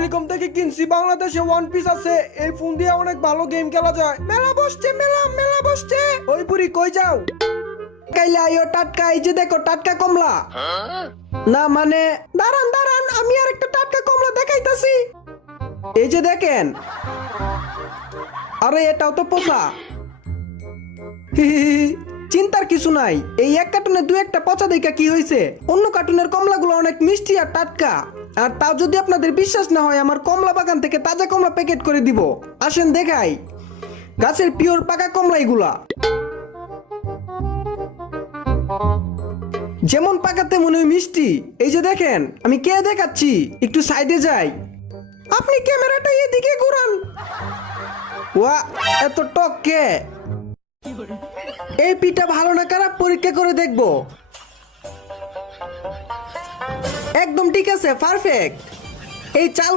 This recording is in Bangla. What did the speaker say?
টেলিকম থেকে কিনছি, বাংলাদেশে ওয়ান পিস আছে। এই ফোন দিয়ে অনেক ভালো গেম খেলা যায়। মেলা বসছে, মেলা বসছে। ওই বুড়ি কই যাও? কাইলে আইও টাটকা, এই যে দেখো টাটকা কমলা। না মানে দাঁড়ান আমি আর একটা টাটকা কমলা দেখাইতাছি। এই যে দেখেন। আরে এটাও তো পচা। চিন্তার কিছু নাই, এই এক কার্টুনে দু একটা পচা দেখা কি হয়েছে? অন্য কার্টুনের কমলাগুলো অনেক মিষ্টি আর টাটকা। আর তাও যদি আপনাদের বিশ্বাস না হয়, আমার কমলা বাগান থেকে তাজা কমলা প্যাকেট করে দিব। আসেন দেখাই, গাছের পিওর পাকা কমলা এগুলা। যেমন পাকা তেমন ওই মিষ্টি। এই যে দেখেন, আমি কে দেখাচ্ছি, একটু সাইডে যাই। আপনি ক্যামেরাটা এদিকে ঘুরান। ওয়া, এত টক কে? এই পিঠা ভালো না খারাপ পরীক্ষা করে দেখবো। একদম ঠিক আছে, পারফেক্ট। এই চাল